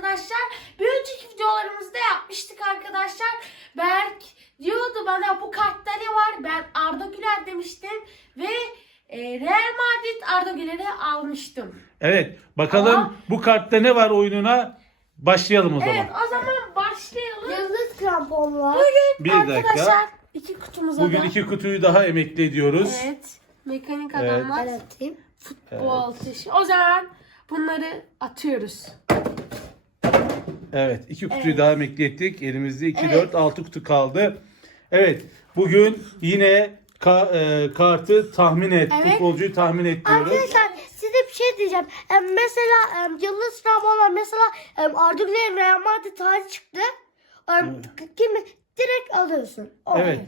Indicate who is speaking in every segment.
Speaker 1: arkadaşlar. Bir önceki videolarımızda yapmıştık arkadaşlar. Berk diyordu bana bu kartta ne var? Ben Arda Güler demiştim. Ve e, Real Madrid Arda Güler'i almıştım.
Speaker 2: Evet bakalım
Speaker 1: Ama-
Speaker 2: bu kartta ne var oyununa başlayalım o zaman.
Speaker 1: Evet o zaman başlayalım.
Speaker 3: Yıldız kramponlar.
Speaker 1: Bugün
Speaker 2: Bir
Speaker 1: arkadaşlar
Speaker 2: dakika.
Speaker 1: iki kutumuza
Speaker 2: Bugün
Speaker 1: da.
Speaker 2: iki kutuyu daha emekli ediyoruz.
Speaker 1: Evet. Mekanik
Speaker 2: Evet.
Speaker 1: adamlar.
Speaker 3: Atayım.
Speaker 1: Futbol taşı. O zaman bunları atıyoruz.
Speaker 2: Evet iki kutuyu
Speaker 1: Evet.
Speaker 2: daha emekli ettik. Elimizde 2,
Speaker 1: Evet.
Speaker 2: 4, 6 kutu kaldı. Evet bugün yine ka- e, kartı tahmin et.
Speaker 1: Evet.
Speaker 2: Futbolcuyu tahmin et diyoruz.
Speaker 3: Arkadaşlar size bir şey diyeceğim. Em, mesela em, Yıldız kramponlar mesela em, Arda Güler'in Real Madrid tarihi çıktı. Em, Kimi direkt alıyorsun. O.
Speaker 2: Evet.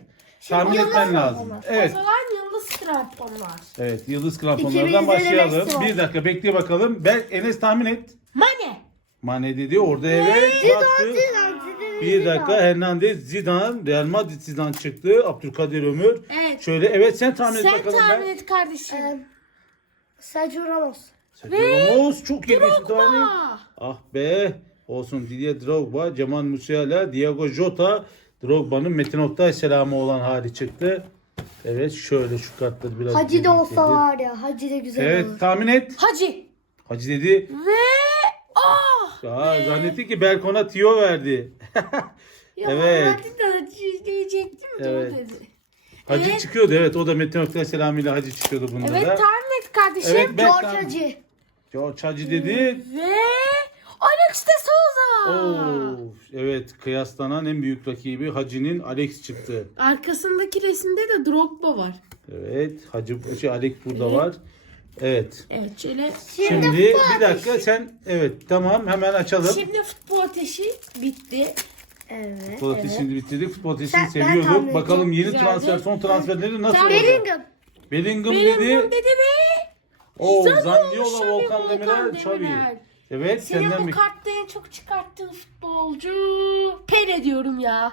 Speaker 2: Tahmin
Speaker 3: yıldız
Speaker 2: etmen lazım.
Speaker 1: O
Speaker 2: Evet.
Speaker 1: zaman yıldız kramponlar.
Speaker 2: Evet yıldız
Speaker 3: 2000
Speaker 2: kramponlardan başlayalım.
Speaker 3: Var.
Speaker 2: Bir dakika bekle bakalım. Ben Enes tahmin et.
Speaker 1: Mane.
Speaker 2: Mane dedi orada evet. baktı. Bir dakika Hernandez, Zidane, Real Madrid Zidane çıktı. Abdülkadir Ömür.
Speaker 1: Evet.
Speaker 2: Şöyle evet sen tahmin et
Speaker 1: Sen
Speaker 2: bakalım
Speaker 1: tahmin
Speaker 2: ben.
Speaker 1: et kardeşim.
Speaker 3: Sergio Ramos.
Speaker 2: Sergio Ramos çok ilginç bir tahmin. Ah be. Olsun Didier Drogba, Cemal Musiala, Diego Jota, Drogba'nın Metin Oktay selamı olan hali çıktı. Evet şöyle şu kartları biraz
Speaker 3: Hacı da olsa var ya. Hacı da güzel
Speaker 2: Evet
Speaker 3: olur.
Speaker 2: tahmin et.
Speaker 1: Hacı.
Speaker 2: Hacı dedi.
Speaker 1: Ve
Speaker 2: Ya zannetti ki Berkon'a tiyo verdi.
Speaker 1: Ya
Speaker 2: Evet.
Speaker 1: Hacı da de
Speaker 2: Evet.
Speaker 1: o dedi.
Speaker 2: Hacı
Speaker 1: Evet.
Speaker 2: çıkıyordu evet o da Metin Oktay selamıyla Hacı çıkıyordu bunda
Speaker 1: Evet
Speaker 2: da.
Speaker 1: tahmin et kardeşim.
Speaker 2: Evet, ben-
Speaker 3: George Hacı.
Speaker 2: George Hacı dedi.
Speaker 1: Ve Alex de Souza.
Speaker 2: Oo, evet kıyaslanan en büyük rakibi Hacı'nin Alex çıktı.
Speaker 1: Arkasındaki resimde de Drogba var.
Speaker 2: Evet Hacı şey, Alex burada
Speaker 1: Evet.
Speaker 2: var. Evet.
Speaker 1: Evet şöyle.
Speaker 2: Şimdi bir dakika sen evet tamam hemen açalım.
Speaker 1: Şimdi futbol ateşi bitti.
Speaker 3: Evet.
Speaker 2: Futbol
Speaker 3: evet.
Speaker 2: ateşini bitirdik. Futbol ateşini
Speaker 3: Sen-
Speaker 2: seviyorduk. Bakalım yeni
Speaker 1: Güzeldi.
Speaker 2: transfer, son transferleri nasıl olacak?
Speaker 3: Bellingham.
Speaker 2: Bellingham dedi.
Speaker 1: dedi ve
Speaker 2: Oo,
Speaker 1: Zaniolo,
Speaker 2: Volkan Demirel, Xavi. Evet,
Speaker 1: Senin
Speaker 2: senden
Speaker 1: bu
Speaker 2: bir...
Speaker 1: kartta en çok çıkarttığın futbolcu Pele diyorum ya.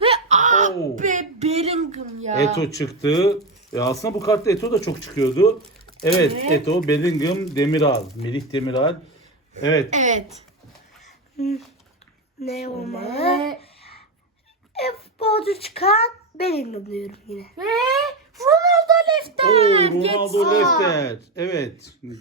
Speaker 1: Ve ah
Speaker 2: Oo.
Speaker 1: be Bellingham ya.
Speaker 2: Eto çıktı. E aslında bu kartta Eto da çok çıkıyordu. Evet,
Speaker 1: Evet.
Speaker 2: Eto, Bellingham, Demiral, Melih Demiral. Evet.
Speaker 1: Evet.
Speaker 3: Ne olmalı? E, futbolcu çıkan Bellingham diyorum yine.
Speaker 1: ve Ronaldo Lefter.
Speaker 2: Oo, Ronaldo
Speaker 1: Getson.
Speaker 2: Lefter. Evet.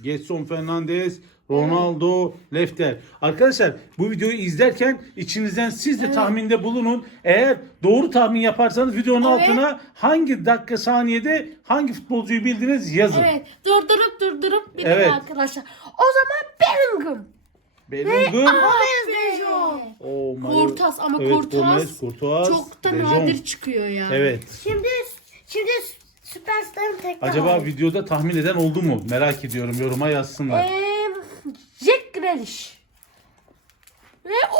Speaker 2: Getson Fernandez, Ronaldo Lefter. Arkadaşlar bu videoyu izlerken içinizden siz de tahminde bulunun. Eğer doğru tahmin yaparsanız videonun
Speaker 1: Evet.
Speaker 2: altına hangi dakika saniyede hangi futbolcuyu bildiniz yazın.
Speaker 1: Evet. Durdurup durdurup bilin
Speaker 2: Evet.
Speaker 1: arkadaşlar. O zaman Bellingham.
Speaker 2: Bellingham.
Speaker 1: Gomez De Jong.
Speaker 2: Oh my-
Speaker 1: Kurtas ama
Speaker 2: Evet,
Speaker 1: Kurtas
Speaker 2: Gomez, Kurtas,
Speaker 1: çok da
Speaker 2: De Jong.
Speaker 1: nadir çıkıyor ya.
Speaker 2: Evet.
Speaker 3: Şimdi şimdi süperstarın tekrar
Speaker 2: Acaba videoda tahmin eden oldu mu? Merak ediyorum. Yoruma yazsınlar.
Speaker 1: Grealish. Ve o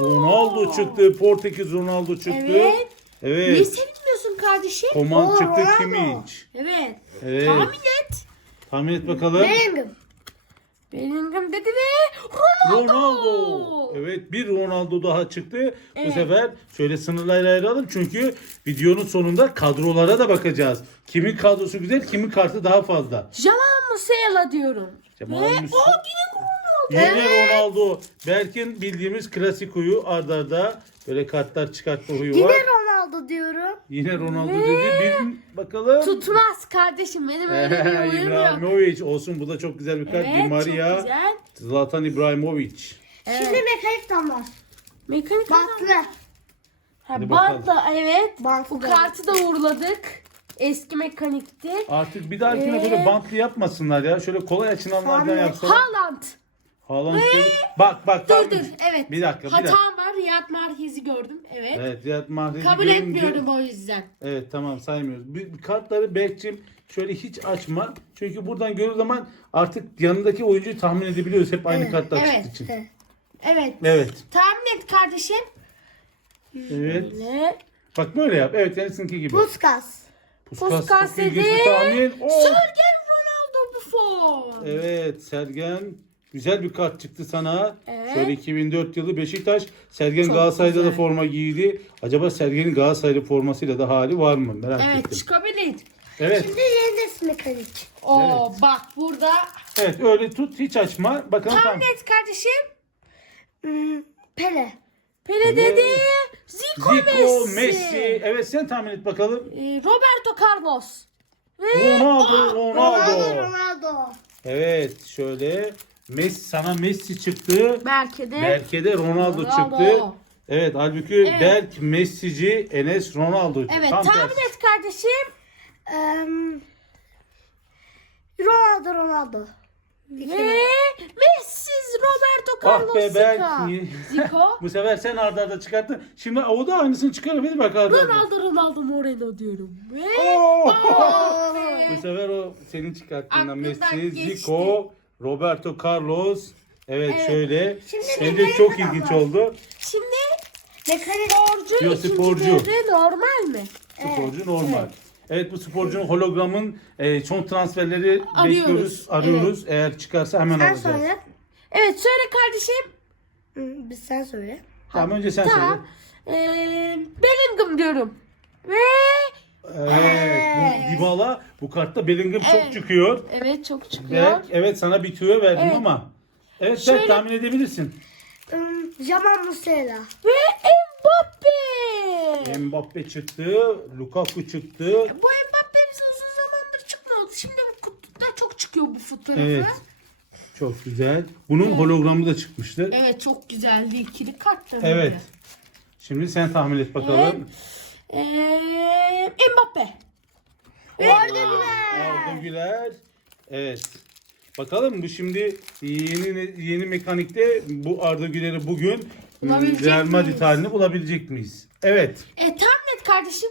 Speaker 1: Ronaldo.
Speaker 2: Ronaldo çıktı. Portekiz Ronaldo çıktı.
Speaker 1: Evet. Niye
Speaker 2: Evet.
Speaker 1: sevinmiyorsun kardeşim?
Speaker 2: Koman
Speaker 3: Oo,
Speaker 2: çıktı
Speaker 3: Ronaldo.
Speaker 2: Kimmich.
Speaker 1: Evet.
Speaker 2: Evet.
Speaker 1: Tahmin et.
Speaker 2: Tahmin et bakalım.
Speaker 3: Bellingham.
Speaker 1: Bellingham dedi ve Ronaldo.
Speaker 2: Ronaldo. Evet bir Ronaldo daha çıktı. Bu
Speaker 1: Evet.
Speaker 2: sefer şöyle sınırlayla ayıralım çünkü videonun sonunda kadrolara da bakacağız. Kimin kadrosu güzel, kimin kartı daha fazla.
Speaker 1: Jamal Musiala diyorum.
Speaker 2: Cemal
Speaker 1: ve
Speaker 2: Mus-
Speaker 1: o yine Ronaldo.
Speaker 2: Yine Ronaldo. Berk'in bildiğimiz klasikoyu arda arda böyle kartlar çıkartma huyu
Speaker 3: Yine
Speaker 2: var.
Speaker 3: Ronaldo diyorum.
Speaker 2: Yine Ronaldo dedi. Bir bakalım.
Speaker 1: Tutmaz kardeşim benim öyle bir huyum yok.
Speaker 2: İbrahimovic olsun bu da çok güzel bir kart. Di
Speaker 1: Evet çok
Speaker 2: Maria,
Speaker 1: güzel.
Speaker 2: Zlatan İbrahimovic.
Speaker 1: Evet.
Speaker 3: Şimdi mekanik damlar.
Speaker 1: Mekanik
Speaker 3: Bantlı.
Speaker 1: Ha,
Speaker 2: Hadi
Speaker 1: bantla evet.
Speaker 3: Bantlı.
Speaker 1: Bu kartı da uğurladık. Eski mekanikti.
Speaker 2: Artık bir dahakine
Speaker 1: Ee?
Speaker 2: böyle bantlı yapmasınlar ya. Şöyle kolay açılanlardan yapsalar.
Speaker 1: Haaland.
Speaker 2: Haaland değil. Bak bak.
Speaker 1: Dur
Speaker 2: bak.
Speaker 1: dur evet.
Speaker 2: Bir dakika bir
Speaker 1: Hatam
Speaker 2: dakika.
Speaker 1: var. Riyad Mahrez'i gördüm. Evet.
Speaker 2: Evet Riyad Mahrez'i
Speaker 1: Kabul
Speaker 2: görünce-
Speaker 1: etmiyorum o yüzden.
Speaker 2: Evet tamam saymıyoruz. Bir, bir kartları Berk'cim şöyle hiç açma. Çünkü buradan gördüğü zaman artık yanındaki oyuncuyu tahmin edebiliyoruz. Hep aynı kartlar
Speaker 1: Evet.
Speaker 2: çıktığı için.
Speaker 3: Evet.
Speaker 1: Evet.
Speaker 2: Evet.
Speaker 1: Tahmin et kardeşim.
Speaker 2: Evet.
Speaker 1: Ne?
Speaker 2: Bak böyle yap. Evet Enes'inki gibi.
Speaker 3: Puskas.
Speaker 2: Puskas çok ilginç
Speaker 1: dedi.
Speaker 2: tahmin. Oh!
Speaker 1: Sergen Ronaldo Buffon.
Speaker 2: Evet Sergen güzel bir kart çıktı sana.
Speaker 1: Evet.
Speaker 2: Şöyle 2004 yılı Beşiktaş. Sergen
Speaker 1: Çok
Speaker 2: Galatasaray'da da
Speaker 1: güzel.
Speaker 2: forma giydi. Acaba Sergen'in Galatasaraylı formasıyla da hali var mı? Merak
Speaker 1: Evet
Speaker 2: ettim.
Speaker 1: çıkabilir.
Speaker 2: Evet.
Speaker 3: Şimdi Yendes mekanik.
Speaker 1: Oo bak burada.
Speaker 2: Evet öyle tut hiç açma. Bakalım tam.
Speaker 1: Tahmin et kardeşim.
Speaker 3: Hmm, Pele.
Speaker 1: Pele dedi. Zico,
Speaker 2: Zico,
Speaker 1: Messi.
Speaker 2: Messi. Evet sen tahmin et bakalım.
Speaker 1: Ee, Roberto Carlos. Ve
Speaker 2: Ronaldo,
Speaker 3: Ronaldo.
Speaker 2: Ronaldo.
Speaker 3: Ronaldo.
Speaker 2: Evet şöyle Messi sana Messi çıktı.
Speaker 1: belki de
Speaker 2: Berke de Ronaldo,
Speaker 1: Ronaldo.
Speaker 2: çıktı. Evet halbuki
Speaker 1: Evet.
Speaker 2: Berk Messi'ci, Enes Ronaldo.
Speaker 1: Evet
Speaker 2: Tam
Speaker 1: tahmin
Speaker 2: tersi.
Speaker 1: et kardeşim.
Speaker 3: Em, Ronaldo Ronaldo.
Speaker 1: Ve Messi, Roberto Carlos,
Speaker 2: Ah be.
Speaker 1: Zico. Zico.
Speaker 2: Bu sefer sen arda arda çıkarttın. Şimdi o da aynısını çıkarabilir bak arda arda.
Speaker 1: Ronaldo, Ronaldo, Moreno diyorum. Ve
Speaker 2: Oo!
Speaker 1: Oh
Speaker 2: Bu sefer o senin çıkarttığından Messi,
Speaker 1: geçti.
Speaker 2: Zico, Roberto Carlos. Evet,
Speaker 1: Evet.
Speaker 2: şöyle.
Speaker 3: Şimdi bir
Speaker 2: çok
Speaker 3: daha
Speaker 2: ilginç oldu.
Speaker 1: şimdi sporcu,
Speaker 2: Yo,
Speaker 1: ikinci
Speaker 2: sporcu.
Speaker 1: devre normal mi?
Speaker 2: Sporcu normal. Evet bu sporcunun hologramın e, son transferleri
Speaker 1: Arıyoruz.
Speaker 2: bekliyoruz, arıyoruz. Eğer çıkarsa hemen
Speaker 3: Sen
Speaker 2: alacağız.
Speaker 3: söyle.
Speaker 1: Evet söyle kardeşim.
Speaker 3: Biz sen söyle.
Speaker 2: Tamam önce sen
Speaker 1: Tamam. Ee, Bellingham diyorum. Ve
Speaker 2: söyle. Evet, bu Dybala bu kartta Bellingham
Speaker 1: Evet.
Speaker 2: çok çıkıyor.
Speaker 1: evet çok çıkıyor.
Speaker 2: Berk, evet sana bir tüyo verdim
Speaker 1: Evet.
Speaker 2: ama. Evet
Speaker 1: Şöyle-
Speaker 2: Berk tahmin edebilirsin.
Speaker 3: Hmm, Jamal Musiala.
Speaker 1: Ve Mbappe.
Speaker 2: Mbappe çıktı, Lukaku çıktı.
Speaker 1: Bu Mbappe bize uzun zamandır çıkmıyordu. Şimdi bu kutuda çok çıkıyor bu fotoğrafı.
Speaker 2: Evet. Çok güzel. Bunun hologramı da çıkmıştı.
Speaker 1: Evet çok güzeldi ikili kart da
Speaker 2: Evet. Şimdi sen tahmin et bakalım.
Speaker 1: Ee, Mbappe.
Speaker 2: Arda Güler. Evet. Bakalım bu şimdi yeni yeni mekanikte bu Arda Güler'i bugün
Speaker 1: Bulabilecek
Speaker 2: Real Madrid
Speaker 1: miyiz?
Speaker 2: halini bulabilecek miyiz? Evet.
Speaker 1: E tahmin et kardeşim.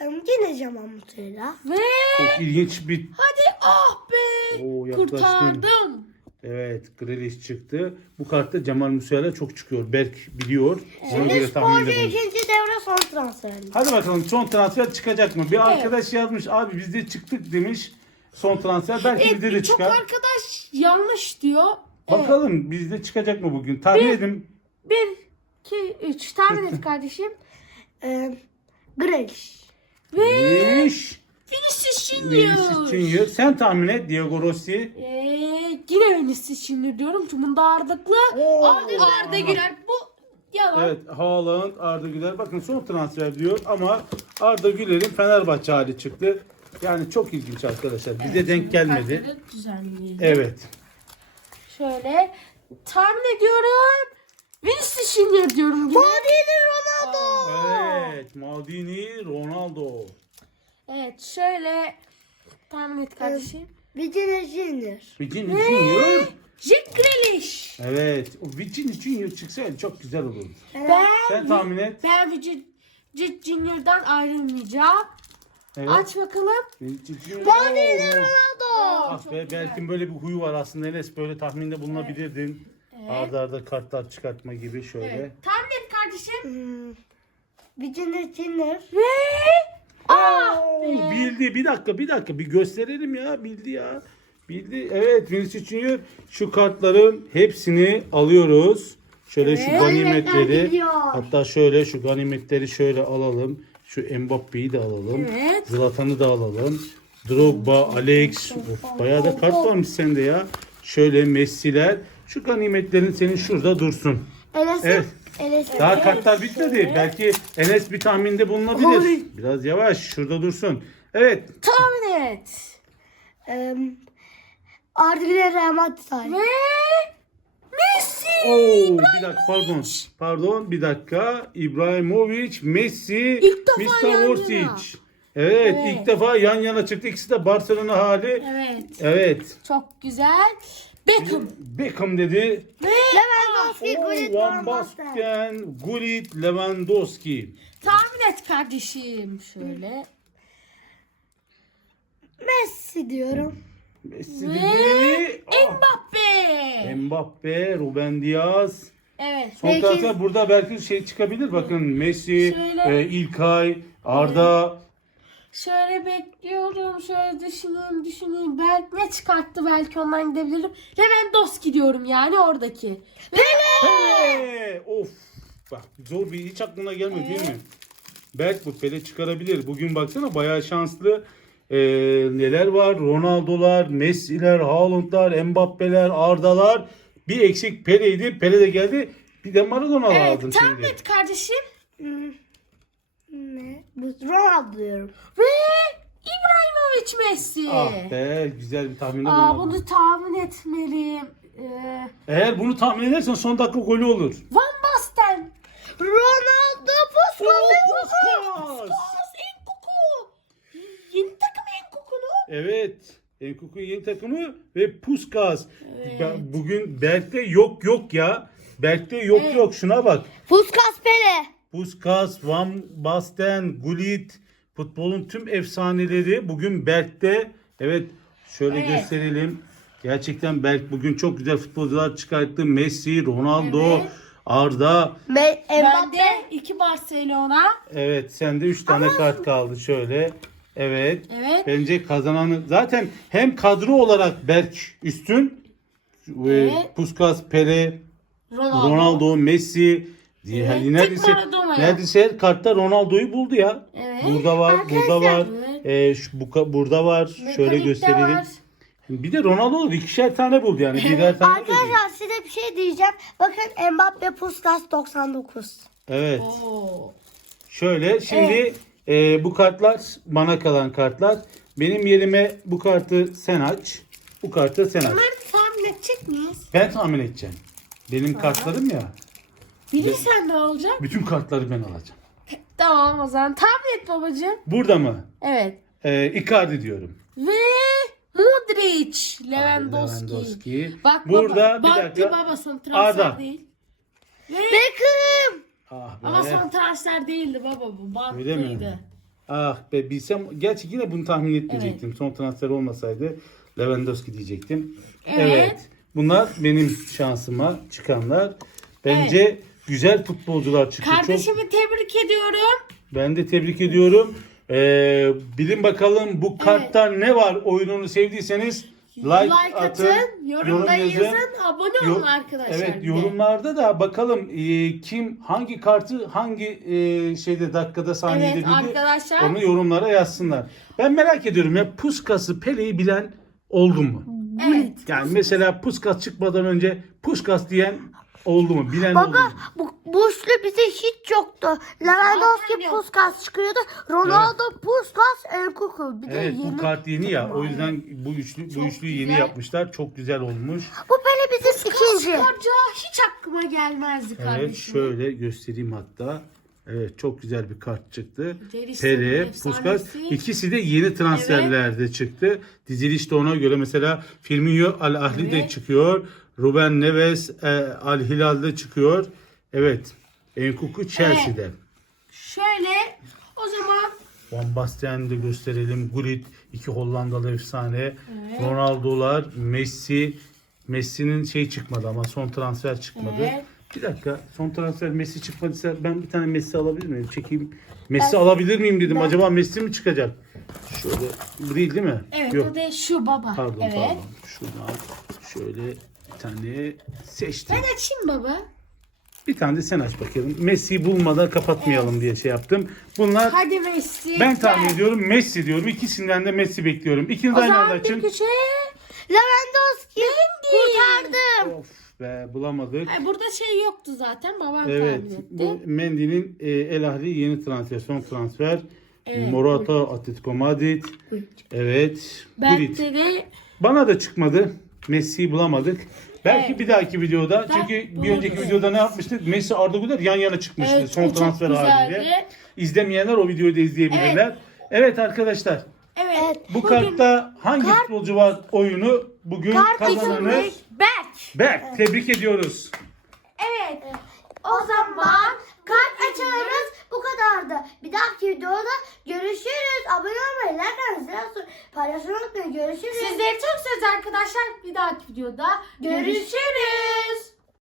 Speaker 3: Em, Yine Jamal Musiala.
Speaker 1: Ve
Speaker 2: Çok ilginç bir
Speaker 1: hadi ah be.
Speaker 2: Oo, yaklaştın.
Speaker 1: Kurtardım.
Speaker 2: Evet, Grealish çıktı. Bu kartta Cemal Musiala çok çıkıyor. Berk biliyor. Ona
Speaker 3: Şimdi
Speaker 2: göre
Speaker 3: sporcu ikinci devre son transfer.
Speaker 2: Hadi bakalım son transfer çıkacak mı? Bir arkadaş yazmış abi biz de çıktık demiş. Son transfer belki bizde de
Speaker 1: E, çok
Speaker 2: çıkar.
Speaker 1: arkadaş yanlış diyor. Evet.
Speaker 2: Bakalım bizde çıkacak mı bugün? Tahmin edin.
Speaker 1: Bir, iki, üç. Tahmin et kardeşim.
Speaker 3: Em, Grealish.
Speaker 1: Ve
Speaker 2: İş.
Speaker 1: Vinicius
Speaker 2: Vinicius
Speaker 1: Junior.
Speaker 2: Junior. Sen tahmin et Diego Rossi.
Speaker 1: Ee, yine Vinicius Junior diyorum. Çünkü bunda ağırlıklı. Arda, Arda Güler. Bu yalan.
Speaker 2: Evet Haaland, Arda Güler. Bakın son transfer diyor ama Arda Güler'in Fenerbahçe hali çıktı. Yani çok ilginç arkadaşlar. Bize denk gelmedi.
Speaker 1: Kartları düzenleyelim.
Speaker 2: Evet.
Speaker 1: Şöyle tahmin ediyorum. Vinicius Junior diyorum. yine.
Speaker 3: Madini Ronaldo.
Speaker 2: Evet. Maldini, Ronaldo.
Speaker 1: Evet şöyle tahmin et kardeşim.
Speaker 3: Vijay Junior.
Speaker 2: Vicini Junior.
Speaker 1: Jack Grealish.
Speaker 2: Evet. O Vicini Junior çıksaydı çok güzel olurdu.
Speaker 1: Ben,
Speaker 2: Sen tahmin et.
Speaker 1: ben Vijay Junior'dan ayrılmayacağım.
Speaker 2: Evet.
Speaker 1: Aç bakalım.
Speaker 2: Vicini Junior. Oo.
Speaker 3: Ronaldo.
Speaker 2: Ah be Berk'in böyle bir huyu var aslında Enes böyle tahminde bulunabilirdin. Arda arda kartlar çıkartma gibi şöyle.
Speaker 1: Evet. Tahmin et kardeşim.
Speaker 3: Hmm. Vijay Junior.
Speaker 1: Ve ah
Speaker 2: bildi bir dakika bir dakika bir gösterelim ya bildi ya. Bildi. Evet Vinicius Junior şu kartların hepsini alıyoruz. Şöyle şu
Speaker 1: Evet.
Speaker 2: ganimetleri
Speaker 3: Ganimetler geliyor.
Speaker 2: hatta şöyle şu ganimetleri şöyle alalım. Şu Mbappe'yi de alalım.
Speaker 1: Evet.
Speaker 2: Zlatan'ı da alalım. Drogba, Alex. Of, bayağı da kart varmış sende ya. Şöyle Messi'ler. Şu ganimetlerin senin şurada dursun.
Speaker 3: Enes'in.
Speaker 2: Evet.
Speaker 3: Enes'in.
Speaker 2: Daha kartlar bitmedi. Belki Enes bir tahminde bulunabilir. Biraz yavaş. Şurada dursun. Evet.
Speaker 1: tahmin et.
Speaker 3: Em, Arda Güler Real Madrid tarihi.
Speaker 1: Ve Messi.
Speaker 2: Oo, bir dakika pardon. Pardon bir dakika. İbrahimovic, Messi,
Speaker 1: İlk defa yan.
Speaker 2: Evet,
Speaker 1: Evet.
Speaker 2: ilk defa yan yana çıktı. İkisi de Barcelona hali.
Speaker 1: Evet.
Speaker 2: Evet.
Speaker 1: Çok güzel. Beckham.
Speaker 2: Beckham dedi.
Speaker 3: Lewandowski, Gullit,
Speaker 2: Van
Speaker 3: Van Basten.
Speaker 2: Basten, Gullit, Lewandowski.
Speaker 1: tahmin et kardeşim. Şöyle.
Speaker 3: Messi diyorum.
Speaker 2: Messi
Speaker 1: Ve
Speaker 2: dedi. Ah,
Speaker 1: Mbappe.
Speaker 2: Mbappe, Ruben Diaz.
Speaker 1: Evet.
Speaker 2: Son
Speaker 3: Belki-
Speaker 2: transfer burada belki şey çıkabilir. Bakın Messi,
Speaker 1: Şöyle.
Speaker 2: e, İlkay, Arda.
Speaker 1: Şöyle bekliyorum. Şöyle düşüneyim düşüneyim. Belki ne çıkarttı belki ondan gidebilirim. Lewandowski diyorum yani oradaki.
Speaker 2: Pele! Of! Bak zor bir hiç aklına gelmedi değil mi? Berk bu Pele çıkarabilir. Bugün baksana bayağı şanslı. Ee, neler var? Ronaldo'lar, Messi'ler, Haaland'lar, Mbappe'ler, Arda'lar. Bir eksik Pele'ydi. Pele de geldi. Bir de Maradona
Speaker 1: Evet
Speaker 2: aldın
Speaker 1: tahmin
Speaker 2: şimdi.
Speaker 1: et kardeşim.
Speaker 3: Hmm. Ne? Bu Ronaldo diyorum.
Speaker 1: Ve İbrahimovic Messi.
Speaker 2: Ah be güzel bir tahminde
Speaker 1: Aa,
Speaker 2: bulunmadın.
Speaker 1: bunu tahmin etmeliyim. Ee,
Speaker 2: Eğer bunu tahmin edersen son dakika golü olur.
Speaker 1: Van Basten.
Speaker 3: Ronaldo Puskas.
Speaker 2: Puskas!
Speaker 1: Enkuku. Yeni takım Enkuku'nun.
Speaker 2: Evet. Enkuku yeni takımı ve Puskas.
Speaker 1: Evet.
Speaker 2: Ben bugün Berk'te yok yok ya. Berk'te yok
Speaker 1: Evet.
Speaker 2: yok şuna bak.
Speaker 3: Puskas Pele.
Speaker 2: Puskas, Van Basten, Gullit, futbolun tüm efsaneleri bugün Berk'te. Evet şöyle
Speaker 1: Evet.
Speaker 2: gösterelim. Gerçekten Berk bugün çok güzel futbolcular çıkarttı. Messi, Ronaldo,
Speaker 1: Evet.
Speaker 2: Arda.
Speaker 3: Me
Speaker 1: Ben
Speaker 3: Mbappe.
Speaker 1: de iki Barcelona.
Speaker 2: Evet sende 3 tane kart kaldı şöyle. Evet.
Speaker 1: Evet.
Speaker 2: Bence kazananı zaten hem kadro olarak Berk üstün.
Speaker 1: Evet.
Speaker 2: Puskas, Pele,
Speaker 1: Ronaldo.
Speaker 2: Ronaldo, Messi diye
Speaker 1: Evet, tek
Speaker 2: neredeyse
Speaker 1: ya.
Speaker 2: neredeyse her kartta Ronaldo'yu buldu ya.
Speaker 1: Evet.
Speaker 2: Burada var, burada var.
Speaker 1: Evet.
Speaker 2: Ee, şu, bu, ka- burada var. Şöyle
Speaker 1: Mekanikte
Speaker 2: gösterelim.
Speaker 1: var.
Speaker 2: Bir de Ronaldo ikişer tane buldu yani. Birer tane de değil.
Speaker 3: Arkadaşlar size bir şey diyeceğim. Bakın Mbappe Puskas 99.
Speaker 2: Evet.
Speaker 1: Oo.
Speaker 2: Şöyle şimdi e, bu kartlar bana kalan kartlar. Benim yerime bu kartı sen aç. Bu kartı sen aç.
Speaker 1: Bunları tahmin edecek miyiz?
Speaker 2: Ben tahmin edeceğim. Benim kartlarım ya.
Speaker 1: Bilirsen ne olacak?
Speaker 2: Bütün kartları ben alacağım.
Speaker 1: Tamam o zaman tahmin et babacığım.
Speaker 2: Burada mı?
Speaker 1: Evet.
Speaker 2: E, Icardi diyorum.
Speaker 1: Ve Modric, Lewandowski.
Speaker 2: Lewandowski.
Speaker 1: Bak
Speaker 2: Burada
Speaker 1: baba,
Speaker 2: bir
Speaker 1: bak
Speaker 2: dakika.
Speaker 1: baba son transfer
Speaker 2: Arda.
Speaker 1: değil. Ve
Speaker 3: Beckham.
Speaker 2: Ah
Speaker 1: ama
Speaker 2: be.
Speaker 1: son transfer değildi baba bu.
Speaker 2: Öyle mi?
Speaker 1: Bantlıydı.
Speaker 2: Ah be bilsem gerçi yine bunu tahmin etmeyecektim. Son transfer olmasaydı Lewandowski diyecektim.
Speaker 1: Evet.
Speaker 2: Bunlar benim şansıma çıkanlar. Bence güzel futbolcular çıktı. Çok,
Speaker 1: Kardeşimi tebrik ediyorum.
Speaker 2: ben de tebrik ediyorum. Ee, bilin bakalım bu kartta ne var oyununu sevdiyseniz like, atın,
Speaker 1: yorumda yazın, abone olun
Speaker 2: Yo-
Speaker 1: arkadaşlar.
Speaker 2: Evet
Speaker 1: bir de.
Speaker 2: yorumlarda da bakalım e, kim hangi kartı hangi e, şeyde dakikada saniyede
Speaker 1: Evet
Speaker 2: bildi
Speaker 1: arkadaşlar.
Speaker 2: onu yorumlara yazsınlar. Ben merak ediyorum ya Puskas'ı Pele'yi bilen oldu mu?
Speaker 1: Evet.
Speaker 2: Yani mesela Puskas çıkmadan önce Puskas diyen oldu mu? Bilen oldu
Speaker 3: Baba
Speaker 2: mu?
Speaker 3: bu, bu üçlü bize hiç yoktu. Lewandowski
Speaker 1: yok.
Speaker 3: Puskas çıkıyordu. Ronaldo Puskas Enkuku. Bir de
Speaker 2: Evet
Speaker 3: yeni.
Speaker 2: bu kart yeni ya. O yüzden bu üçlü bu üçlüyü yeni
Speaker 1: güzel.
Speaker 2: yapmışlar. Çok güzel olmuş.
Speaker 3: Bu Pele bizim ikinci.
Speaker 1: Sporcu hiç aklıma gelmezdi
Speaker 2: Evet
Speaker 1: kardeşim.
Speaker 2: şöyle göstereyim hatta. Evet çok güzel bir kart çıktı.
Speaker 1: Efsanesi.
Speaker 2: Puskas ikisi de yeni transferlerde çıktı. Dizilişte ona göre mesela Firmino Al Ahli'de
Speaker 1: Evet.
Speaker 2: çıkıyor. Ruben Neves e, Al Hilal'de çıkıyor. Evet. Enkuku Chelsea'de.
Speaker 1: Şöyle o zaman
Speaker 2: Van Basten'i de gösterelim. Gullit iki Hollandalı efsane. Ronaldo'lar, Messi. Messi'nin şey çıkmadı ama son transfer çıkmadı.
Speaker 1: Evet.
Speaker 2: Bir dakika. Son transfer Messi çıkmadıysa ben bir tane Messi alabilir miyim? Çekeyim. Messi alabilir miyim dedim. Acaba Messi mi çıkacak? Şöyle bu değil değil mi?
Speaker 1: evet
Speaker 2: Yok.
Speaker 1: o da şu baba.
Speaker 2: Pardon
Speaker 1: evet.
Speaker 2: pardon. Şuradan şöyle tane seçtim.
Speaker 1: Ben açayım baba.
Speaker 2: Bir tane de sen aç bakalım. Messi'yi bulmadan kapatmayalım diye şey yaptım. Bunlar
Speaker 1: Hadi Messi.
Speaker 2: ben tahmin
Speaker 1: gel.
Speaker 2: ediyorum Messi diyorum. İkisinden de Messi bekliyorum. İkiniz
Speaker 1: O
Speaker 2: aynı anda
Speaker 1: zaman bir
Speaker 2: açın.
Speaker 1: köşe.
Speaker 3: Lewandowski kurtardım.
Speaker 2: Of be bulamadık.
Speaker 1: Ay, burada şey yoktu zaten babam
Speaker 2: Evet.
Speaker 1: tahmin etti.
Speaker 2: Bu Mendy'nin e, El Ahli yeni transfer, son transfer.
Speaker 1: Evet,
Speaker 2: Morata, Atletico Madrid. Evet. Gullit.
Speaker 1: Bende de
Speaker 2: Bana da çıkmadı. Messi'yi bulamadık. Belki
Speaker 1: Evet.
Speaker 2: bir dahaki videoda
Speaker 1: Ben
Speaker 2: çünkü bir önceki videoda ne yapmıştık? Messi Arda Güler yan yana çıkmıştı
Speaker 1: Evet,
Speaker 2: son
Speaker 1: o çok
Speaker 2: transfer
Speaker 1: güzeldi.
Speaker 2: haliyle. İzlemeyenler o videoyu da izleyebilirler. Evet, arkadaşlar.
Speaker 1: evet.
Speaker 2: Bu kartta hangi futbolcu var oyunu bugün kazananı
Speaker 3: açılmış.
Speaker 1: Berk.
Speaker 2: Berk. Tebrik ediyoruz.
Speaker 1: Evet.
Speaker 3: O zaman kart açarız. Bu kadardı. Bir dahaki videoda görüşürüz. Abone olmayı, like atmayı, paylaşmayı unutmayın. Görüşürüz.
Speaker 1: Sizleri çok seviyoruz arkadaşlar. Bir dahaki videoda
Speaker 3: Görüşürüz.
Speaker 1: görüşürüz.